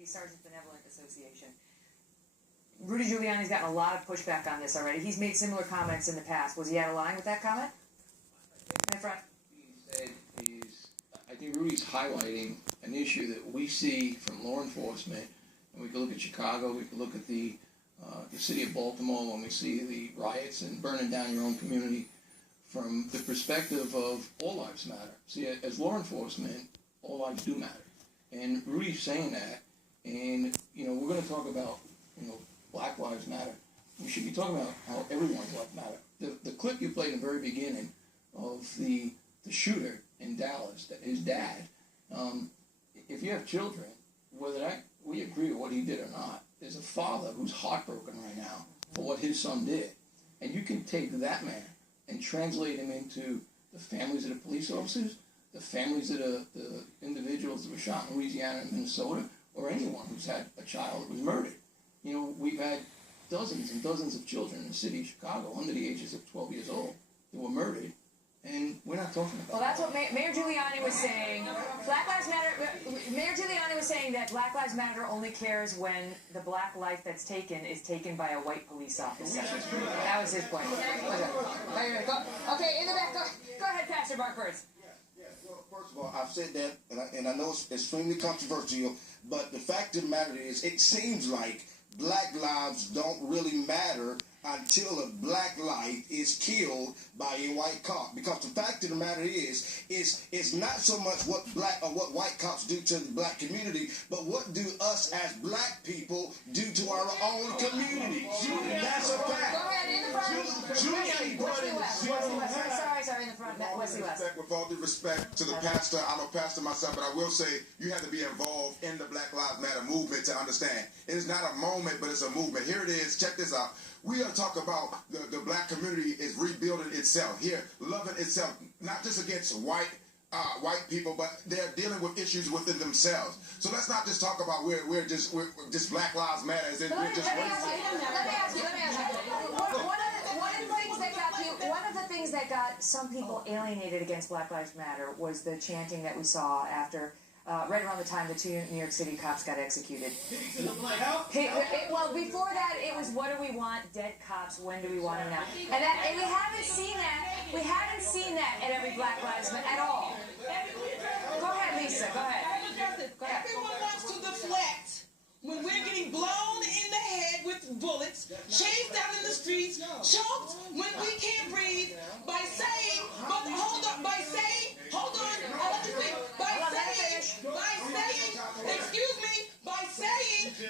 The Sergeant Benevolent Association. Rudy Giuliani's gotten a lot of pushback on this already. He's made similar comments in the past. Was he out of line with that comment? My friend. He said I think Rudy's highlighting an issue that we see from law enforcement, and we can look at Chicago, we can look at the city of Baltimore when we see the riots and burning down your own community from the perspective of all lives matter. See, as law enforcement, all lives do matter. And Rudy's saying that, and, we're going to talk about, Black Lives Matter. We should be talking about how everyone's life matter. The clip you played in the very beginning of the shooter in Dallas, his dad, if you have children, whether we agree with what he did or not, there's a father who's heartbroken right now for what his son did. And you can take that man and translate him into the families of the police officers, the families of the individuals that were shot in Louisiana and Minnesota, or anyone who's had a child that was murdered. We've had dozens and dozens of children in the city of Chicago under the ages of 12 years old that were murdered, and we're not talking about Well, that's what Mayor Giuliani was saying. Black Lives Matter. Mayor Giuliani was saying that Black Lives Matter only cares when the black life that's taken is taken by a white police officer. That was his point. Okay, in the back. Go ahead, Pastor Mark Burns. Well, first of all, I've said that, and I know it's extremely controversial, but the fact of the matter is, it seems like black lives don't really matter until a black life is killed by a white cop. Because the fact of the matter is it's not so much what black or what white cops do to the black community, but what do us as black people do to our own communities. That's a fact. Go ahead, in the front. Giuliani brought in Sorry, in the front. Wesley West. With all due respect to the pastor, I'm a pastor myself, but I will say you have to be involved in the Black Lives Matter movement to understand. It is not a moment, but it's a movement. Here it is. Check this out. We are talking about the black community is rebuilding itself here, loving itself, not just against white people, but they're dealing with issues within themselves. So let's not just talk about we're just Black Lives Matter as if we're just Let me ask you. One of the things that got some people alienated against Black Lives Matter was the chanting that we saw after. Right around the time the 2 New York City cops got executed. Well, before that, it was what do we want? Dead cops. When do we want them now? And we haven't seen that. We haven't seen that at every Black Lives Matter at all. Go ahead, Lisa. Go ahead. Everyone wants to deflect when we're getting blown in the head with bullets, chased down in the streets, choked when we can't breathe by saying,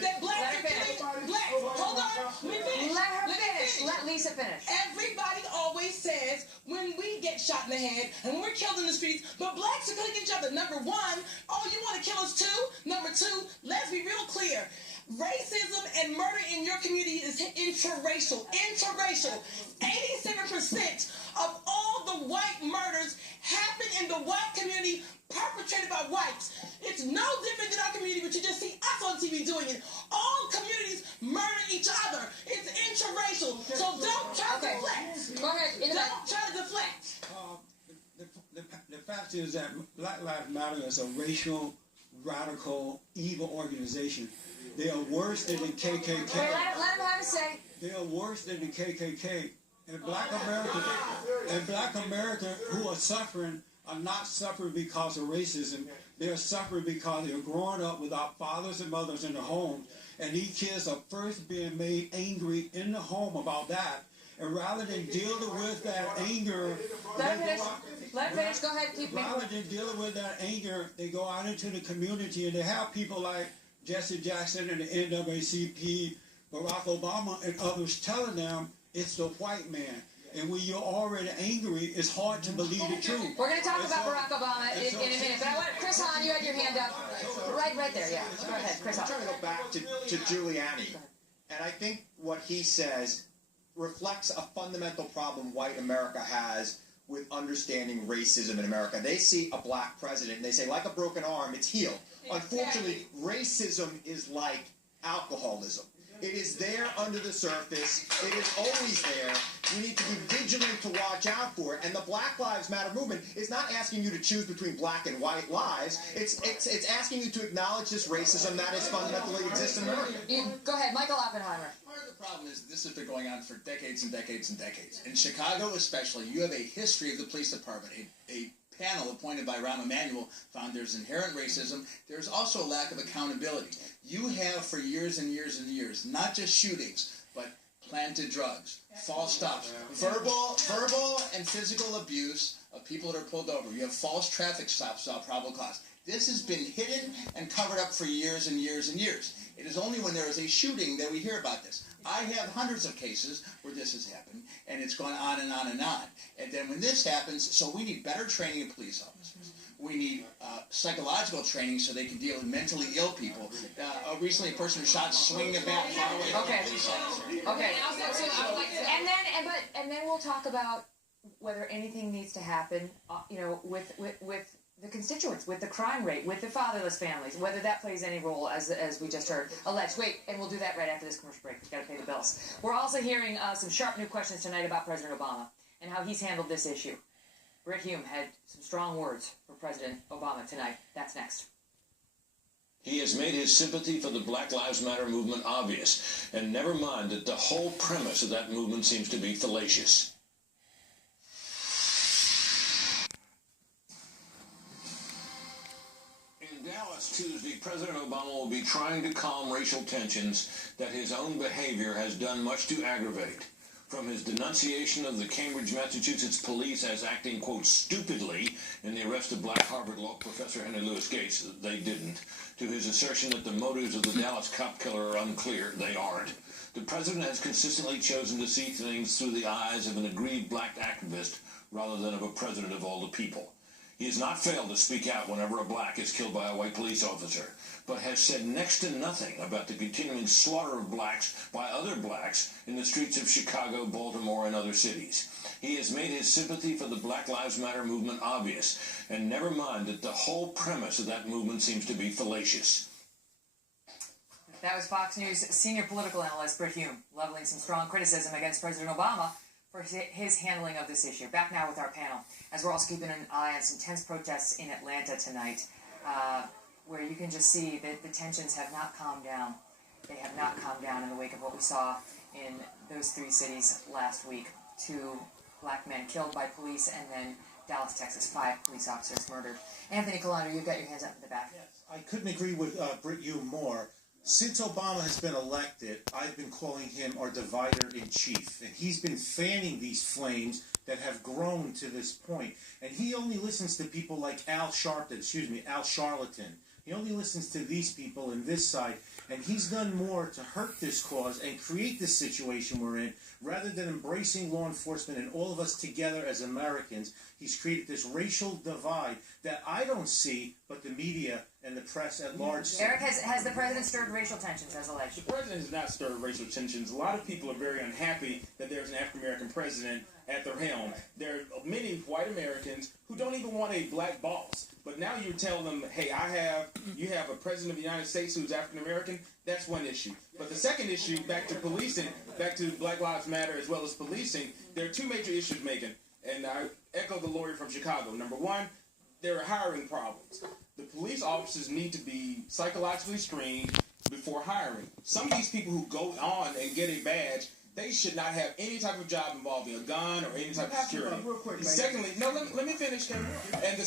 that black are killing black. Hold on, let me finish. Let her finish. Let Lisa finish. Everybody always says when we get shot in the head and when we're killed in the streets, but blacks are killing each other. Number one, oh, you want to kill us too? Number two, let's be real clear. Racism and murder in your community is interracial. 87% of all the white murders happen in the white community, perpetrated by whites. It's no different than our community, but you just see us on TV doing it. All communities murder each other. It's interracial. So don't try to deflect. Go ahead. Don't try to deflect. The fact is that Black Lives Matter is a racial, radical, evil organization. They are worse than the KKK. Wait, let him have a say. They are worse than the KKK. And Black America who are suffering are not suffering because of racism. They are suffering because they are growing up without fathers and mothers in the home. And these kids are first being made angry in the home about that. And rather than dealing with that anger, Let him finish. Go ahead. Keep rather than dealing with that anger, they go out into the community and they have people like Jesse Jackson and the NAACP, Barack Obama and others telling them it's the white man. And when you're already angry, it's hard to believe the truth. We're going to talk about Barack Obama in a minute. But I want Chris Hahn, you had your hand up. Right there, yeah. Go ahead, Chris Hahn. I'm trying to go back to Giuliani. And I think what he says reflects a fundamental problem white America has with understanding racism in America. They see a black president and they say, like a broken arm, it's healed. Unfortunately, racism is like alcoholism. It is there under the surface. It is always there. We need to be vigilant to watch out for it. And the Black Lives Matter movement is not asking you to choose between black and white lives. It's asking you to acknowledge this racism that is fundamentally exists in America. Go ahead, Michael Oppenheimer. Part of the problem is this has been going on for decades and decades and decades. In Chicago especially, you have a history of the police department, a panel appointed by Rahm Emanuel found there's inherent racism. There's also a lack of accountability. You have for years and years and years, not just shootings, but planted drugs, false stops, verbal and physical abuse of people that are pulled over. You have false traffic stops without probable cause. This has been hidden and covered up for years and years and years. It is only when there is a shooting that we hear about this. I have hundreds of cases where this has happened, and it's gone on and on and on. And then when this happens, so we need better training of police officers. We need psychological training so they can deal with mentally ill people. Recently, a person was shot swinging a bat far away from a police officer. Okay. And then we'll talk about whether anything needs to happen, with the constituents, with the crime rate, with the fatherless families, whether that plays any role, as we just heard, alleged. Wait, and we'll do that right after this commercial break. We've got to pay the bills. We're also hearing some sharp new questions tonight about President Obama and how he's handled this issue. Brit Hume had some strong words for President Obama tonight. That's next. He has made his sympathy for the Black Lives Matter movement obvious, and never mind that the whole premise of that movement seems to be fallacious. In Dallas Tuesday, President Obama will be trying to calm racial tensions that his own behavior has done much to aggravate. From his denunciation of the Cambridge, Massachusetts police as acting, quote, stupidly in the arrest of black Harvard law professor Henry Louis Gates, they didn't, to his assertion that the motives of the Dallas cop killer are unclear, they aren't. The president has consistently chosen to see things through the eyes of an aggrieved black activist rather than of a president of all the people. He has not failed to speak out whenever a black is killed by a white police officer, but has said next to nothing about the continuing slaughter of blacks by other blacks in the streets of Chicago, Baltimore, and other cities. He has made his sympathy for the Black Lives Matter movement obvious, and never mind that the whole premise of that movement seems to be fallacious. That was Fox News senior political analyst Brit Hume, leveling some strong criticism against President Obama for his handling of this issue. Back now with our panel, as we're also keeping an eye on some tense protests in Atlanta tonight, where you can just see that the tensions have not calmed down. They have not calmed down in the wake of what we saw in those three cities last week. 2 black men killed by police, and then Dallas, Texas, 5 police officers murdered. Anthony Colander, you've got your hands up in the back. Yes, I couldn't agree with Brit Hume more. Since Obama has been elected, I've been calling him our divider-in-chief, and he's been fanning these flames that have grown to this point. And he only listens to people like Al Sharpton. He only listens to these people in this side, and he's done more to hurt this cause and create this situation we're in, rather than embracing law enforcement and all of us together as Americans. He's created this racial divide that I don't see, but the media and the press at large see. Eric, has the president stirred racial tensions, as alleged? The president has not stirred racial tensions. A lot of people are very unhappy that there's an African-American president at their helm. There are many white Americans who don't even want a black boss. But now you tell them, hey, you have a president of the United States who's African-American. That's one issue. But the second issue, back to policing, back to Black Lives Matter as well as policing, there are 2 major issues, Megan. And I echo the lawyer from Chicago. Number 1, there are hiring problems. The police officers need to be psychologically screened before hiring. Some of these people who go on and get a badge, they should not have any type of job involving a gun or any type of security. Real quick, Secondly, let me finish, Kevin. And the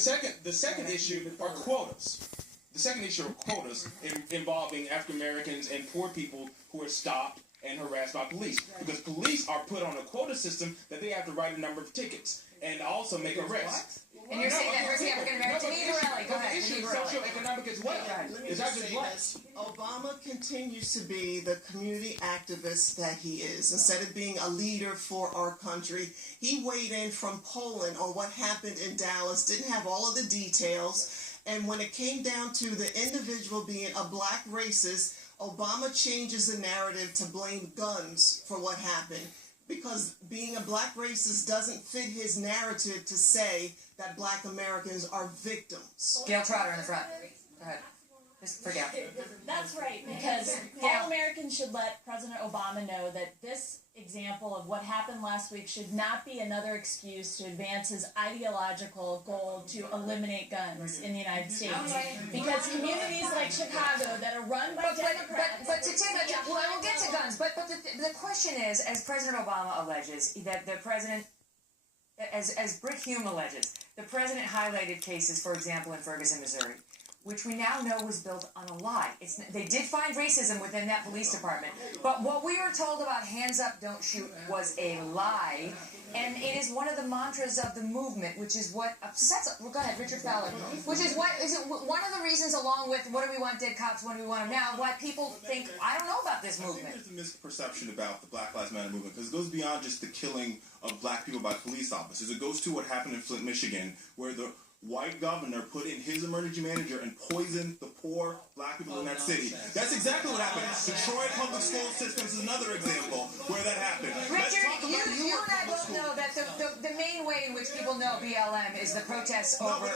second issue are quotas. The second issue are quotas involving African Americans and poor people who are stopped and harassed by police. Because police are put on a quota system that they have to write a number of tickets and also make arrests. And you're saying that versus African American? Go ahead. The issue is socioeconomic as well. It's not just black. Obama continues to be the community activist that he is. Instead of being a leader for our country, he weighed in from Poland on what happened in Dallas, didn't have all of the details, and when it came down to the individual being a black racist, Obama changes the narrative to blame guns for what happened. Because being a black racist doesn't fit his narrative to say that black Americans are victims. Gail Trotter in the front. Go ahead. Just for Gail. That's right, because Gail, Americans should let President Obama know that this example of what happened last week should not be another excuse to advance his ideological goal to eliminate guns in the United States. Because communities like Chicago that are run by Democrats... But to take we'll get to guns, but the question is, as President Obama alleges, that the president, as Britt Hume alleges, the president highlighted cases, for example, in Ferguson, Missouri, which we now know was built on a lie. They did find racism within that police department, but what we were told about hands up, don't shoot was a lie, and it is one of the mantras of the movement, which is what upsets... Go ahead, Richard Fowler. Which is one of the reasons, along with what do we want dead cops, when do we want them now, why people think, I don't know about this movement. I think there's a misperception about the Black Lives Matter movement, because it goes beyond just the killing of black people by police officers. It goes to what happened in Flint, Michigan, where the white governor put in his emergency manager and poisoned the poor black people in that city. That's exactly what happened. Detroit public school systems is another example where that happened. Richard, you and I both know that the main way in which people know BLM is the protests over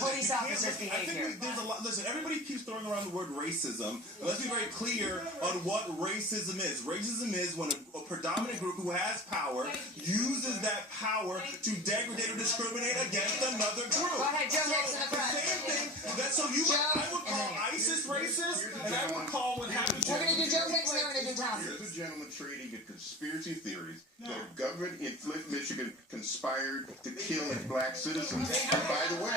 police officers' behavior. I think there's a lot. Listen, everybody keeps throwing around the word racism. Let's be very clear on what racism is. Racism is when a predominant group who has power uses that power to degrade or discriminate against another group. Go ahead, Joe Hicks in the front. Same thing. I would call ISIS racist, and I would call what happened to... We're going to do Joe Hicks, and then we're going to do Tom. Here's a gentleman trading in conspiracy theories that a government in Flint, Michigan conspired to kill black citizens. And by the way,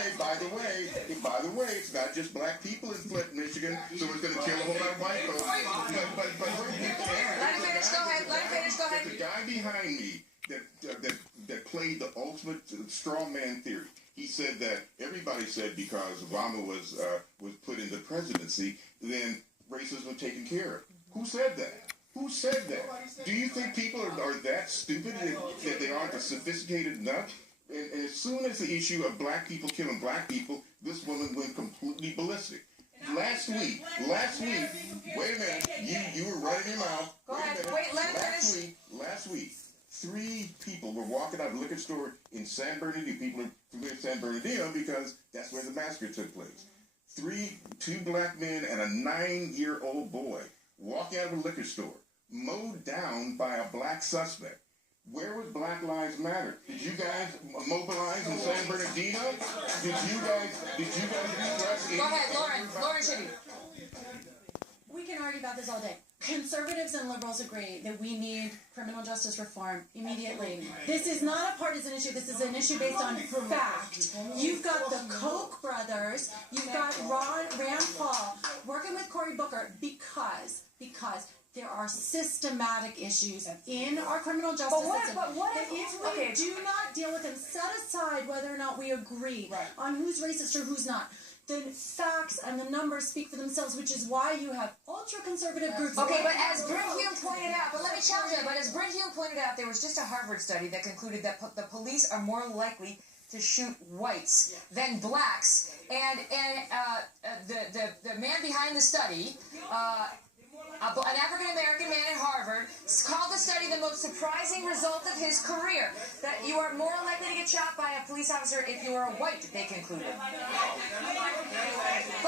it's not just black people in Flint, Michigan, so it's going to kill a whole lot of white folks. Let him finish, go ahead. The guy behind me that played the ultimate straw man theory. He said that everybody said because Obama was put in the presidency, then racism was taken care of. Who said that? Who said that? Do you think people are that stupid that they aren't sophisticated enough? And as soon as the issue of black people killing black people, this woman went completely ballistic. Last week, wait a minute, you were right in your mouth. Go ahead, wait, let him finish. Last week, 3 people were walking out of a liquor store in San Bernardino. People are familiar with San Bernardino because that's where the massacre took place. 2 black men and a 9-year-old boy walking out of a liquor store, mowed down by a black suspect. Where was Black Lives Matter? Did you guys mobilize in San Bernardino? Did you guys express... Go ahead, Lauren Shitty. We can argue about this all day. Conservatives and liberals agree that we need criminal justice reform immediately. This is not a partisan issue. This is an issue based on fact. You've got the Koch brothers. You've got Rand Paul working with Cory Booker because there are systematic issues in our criminal justice system. That if we do not deal with them, set aside whether or not we agree on who's racist or who's not, then facts and the numbers speak for themselves, which is why you have ultra-conservative groups. Okay, but as Britt Hume pointed out, there was just a Harvard study that concluded that the police are more likely to shoot whites than blacks, and the man behind the study, an African-American man at Harvard, called the study the most surprising result of his career. That you are more likely to get shot by a police officer if you are white, they concluded. Go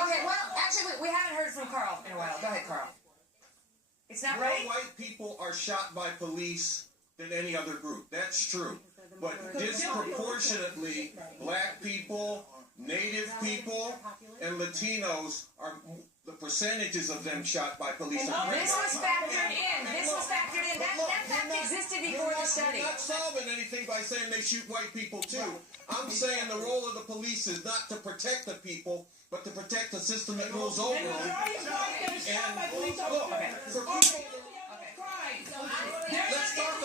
ahead. Well, actually, we haven't heard from Carl in a while. Go ahead, Carl. It's not right? More white people are shot by police than any other group. That's true. But disproportionately, black people, Native people, and Latinos are... the percentages of them shot by police. This was factored in. That fact existed before the study. I'm not solving anything by saying they shoot white people too. I'm saying the role of the police is not to protect the people, but to protect the system that rules over them. Let's talk about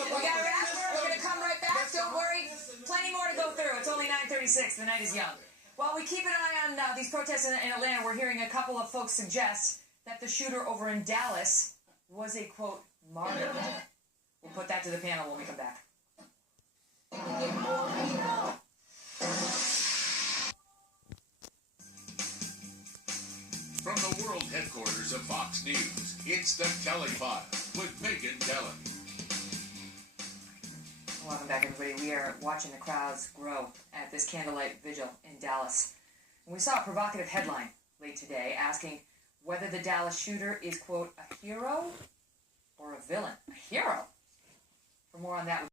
we got to wrap. We're going to come right back. Don't worry. Plenty more to go through. It's only 9:36. The night is young. While we keep an eye on these protests in Atlanta, we're hearing a couple of folks suggest that the shooter over in Dallas was a, quote, martyr. We'll put that to the panel when we come back. From the world headquarters of Fox News, it's the Kelly File with Megyn Kelly. Welcome back, everybody. We are watching the crowds grow at this candlelight vigil in Dallas. And we saw a provocative headline late today asking whether the Dallas shooter is, quote, a hero or a villain? A hero? For more on that,